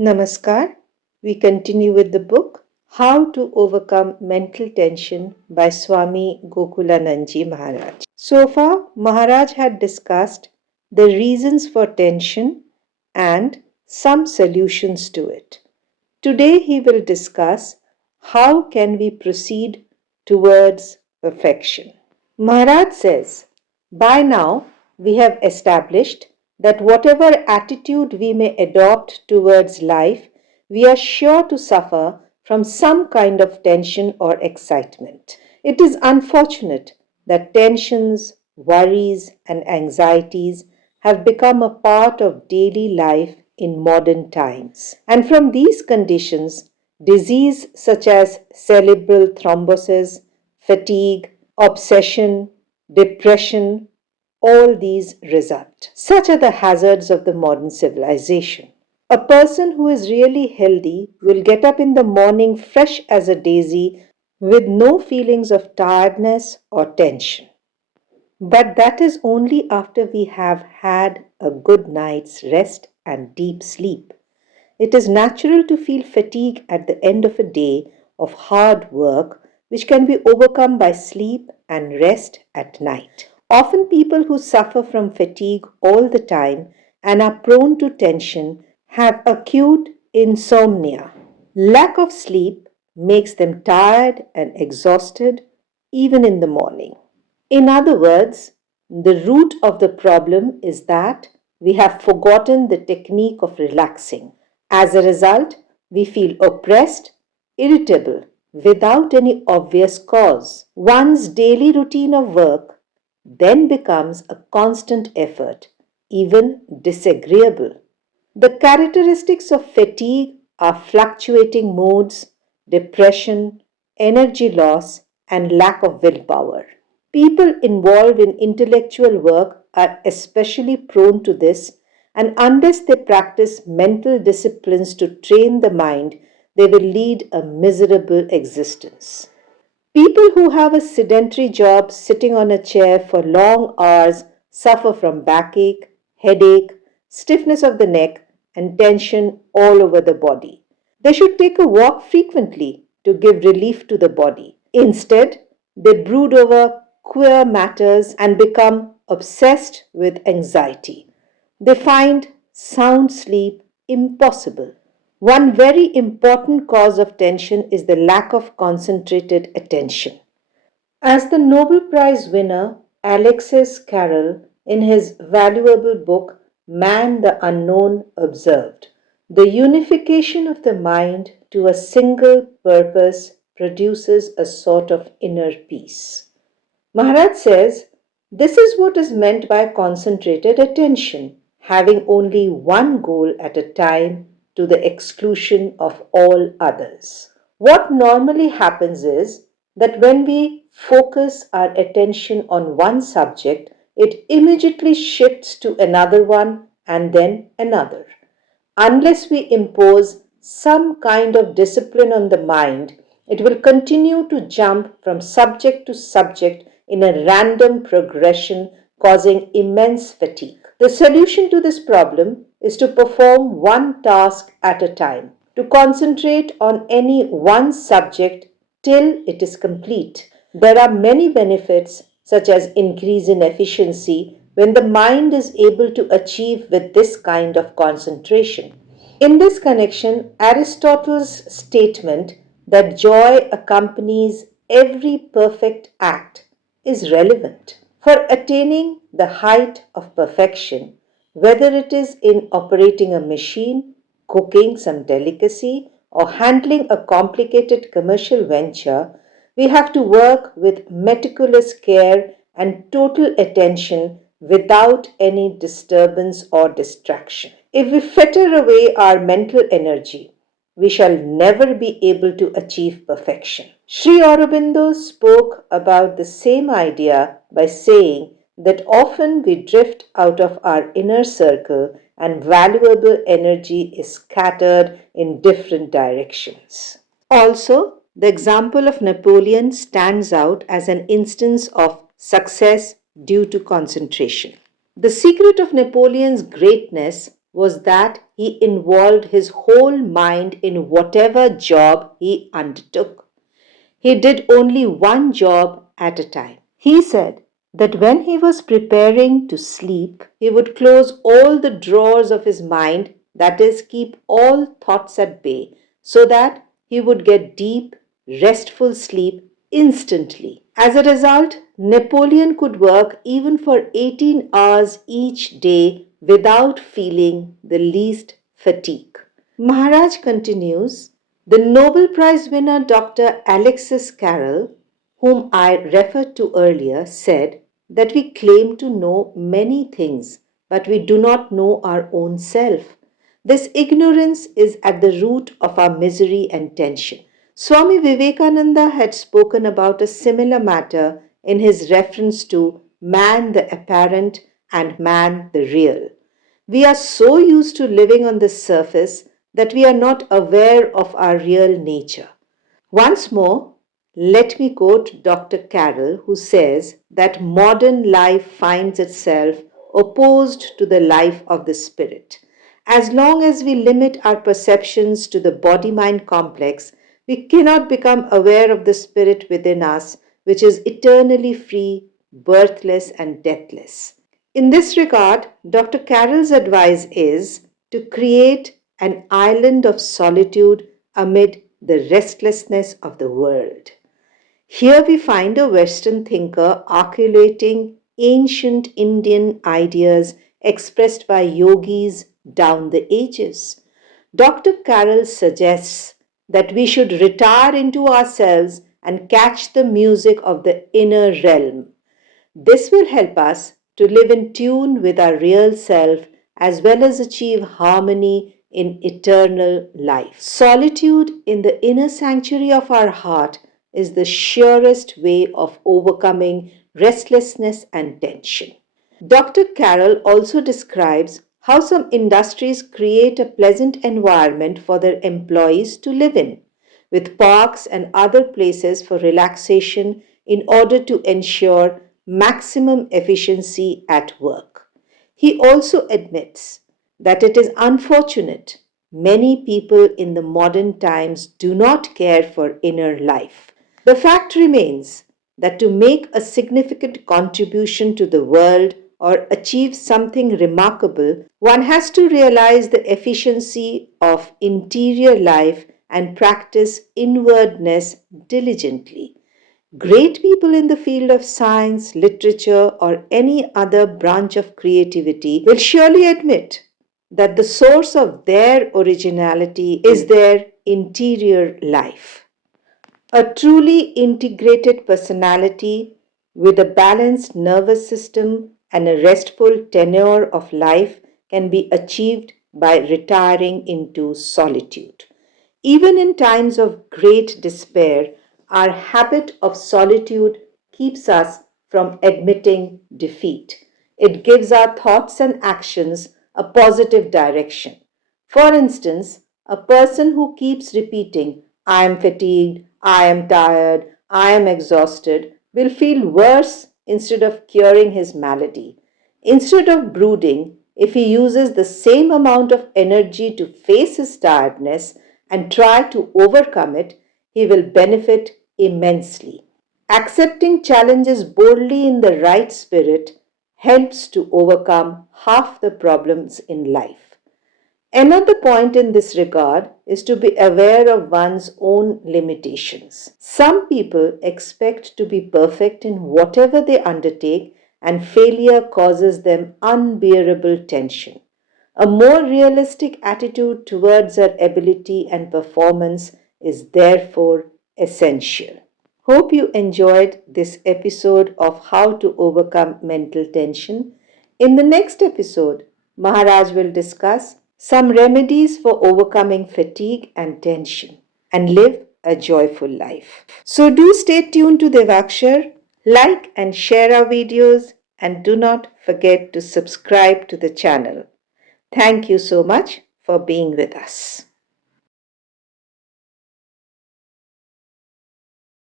Namaskar. We continue with the book How to Overcome Mental Tension by Swami Gokulanadaji Maharaj. So far, Maharaj had discussed the reasons for tension and some solutions to it. Today he will discuss how can we proceed towards perfection. Maharaj says, by now we have established that whatever attitude we may adopt towards life, we are sure to suffer from some kind of tension or excitement. It is unfortunate that tensions, worries, and anxieties have become a part of daily life in modern times. And from these conditions, disease such as cerebral thrombosis, fatigue, obsession, depression, all these result. Such are the hazards of the modern civilization. A person who is really healthy will get up in the morning fresh as a daisy with no feelings of tiredness or tension. But that is only after we have had a good night's rest and deep sleep. It is natural to feel fatigue at the end of a day of hard work, which can be overcome by sleep and rest at night. Often, people who suffer from fatigue all the time and are prone to tension have acute insomnia. Lack of sleep makes them tired and exhausted even in the morning. In other words, the root of the problem is that we have forgotten the technique of relaxing. As a result, we feel oppressed, irritable, without any obvious cause. One's daily routine of work then becomes a constant effort, even disagreeable. The characteristics of fatigue are fluctuating moods, depression, energy loss, and lack of willpower. People involved in intellectual work are especially prone to this, and unless they practice mental disciplines to train the mind, they will lead a miserable existence. People who have a sedentary job sitting on a chair for long hours suffer from backache, headache, stiffness of the neck, and tension all over the body. They should take a walk frequently to give relief to the body. Instead, they brood over queer matters and become obsessed with anxiety. They find sound sleep impossible. One very important cause of tension is the lack of concentrated attention. As the Nobel Prize winner Alexis Carrel in his valuable book Man the Unknown observed, the unification of the mind to a single purpose produces a sort of inner peace. Maharaj says, this is what is meant by concentrated attention, having only one goal at a time to the exclusion of all others. What normally happens is that when we focus our attention on one subject, it immediately shifts to another one and then another. Unless we impose some kind of discipline on the mind, it will continue to jump from subject to subject in a random progression, causing immense fatigue. The solution to this problem is to perform one task at a time, to concentrate on any one subject till it is complete. There are many benefits, such as increase in efficiency, when the mind is able to achieve with this kind of concentration. In this connection, Aristotle's statement that joy accompanies every perfect act is relevant. For attaining the height of perfection, whether it is in operating a machine, cooking some delicacy, or handling a complicated commercial venture, we have to work with meticulous care and total attention without any disturbance or distraction. If we fetter away our mental energy, we shall never be able to achieve perfection. Sri Aurobindo spoke about the same idea by saying that often we drift out of our inner circle and valuable energy is scattered in different directions. Also, the example of Napoleon stands out as an instance of success due to concentration. The secret of Napoleon's greatness was that he involved his whole mind in whatever job he undertook. He did only one job at a time. He said that when he was preparing to sleep, he would close all the drawers of his mind, that is, keep all thoughts at bay, so that he would get deep, restful sleep instantly. As a result, Napoleon could work even for 18 hours each day without feeling the least fatigue. Maharaj continues, the Nobel Prize winner Dr. Alexis Carrel, whom I referred to earlier, said that we claim to know many things, but we do not know our own self. This ignorance is at the root of our misery and tension. Swami Vivekananda had spoken about a similar matter in his reference to man the apparent and man the real. We are so used to living on the surface that we are not aware of our real nature. Once more, let me quote Dr. Carroll, who says that modern life finds itself opposed to the life of the spirit. As long as we limit our perceptions to the body mind complex, we cannot become aware of the spirit within us, which is eternally free, birthless, and deathless. In this regard, Dr. Carroll's advice is to create an island of solitude amid the restlessness of the world. Here we find a Western thinker articulating ancient Indian ideas expressed by yogis down the ages. Dr. Carroll suggests that we should retire into ourselves and catch the music of the inner realm. This will help us to live in tune with our real self as well as achieve harmony in eternal life. Solitude in the inner sanctuary of our heart is the surest way of overcoming restlessness and tension. Dr. Carroll also describes how some industries create a pleasant environment for their employees to live in, with parks and other places for relaxation in order to ensure maximum efficiency at work. He also admits that it is unfortunate many people in the modern times do not care for inner life. The fact remains that to make a significant contribution to the world or achieve something remarkable, one has to realize the efficiency of interior life and practice inwardness diligently. Great people in the field of science, literature, or any other branch of creativity will surely admit that the source of their originality is their interior life. A truly integrated personality with a balanced nervous system and a restful tenure of life can be achieved by retiring into solitude. Even in times of great despair, our habit of solitude keeps us from admitting defeat. It gives our thoughts and actions a positive direction. For instance, a person who keeps repeating, I am fatigued, I am tired, I am exhausted, will feel worse instead of curing his malady. Instead of brooding, if he uses the same amount of energy to face his tiredness and try to overcome it, he will benefit immensely. Accepting challenges boldly in the right spirit helps to overcome half the problems in life. Another point in this regard is to be aware of one's own limitations. Some people expect to be perfect in whatever they undertake, and failure causes them unbearable tension. A more realistic attitude towards our ability and performance is therefore essential. Hope you enjoyed this episode of How to Overcome Mental Tension. In the next episode, Maharaj will discuss some remedies for overcoming fatigue and tension and live a joyful life. So do stay tuned to Devakshar, like and share our videos, and do not forget to subscribe to the channel. Thank you so much for being with us.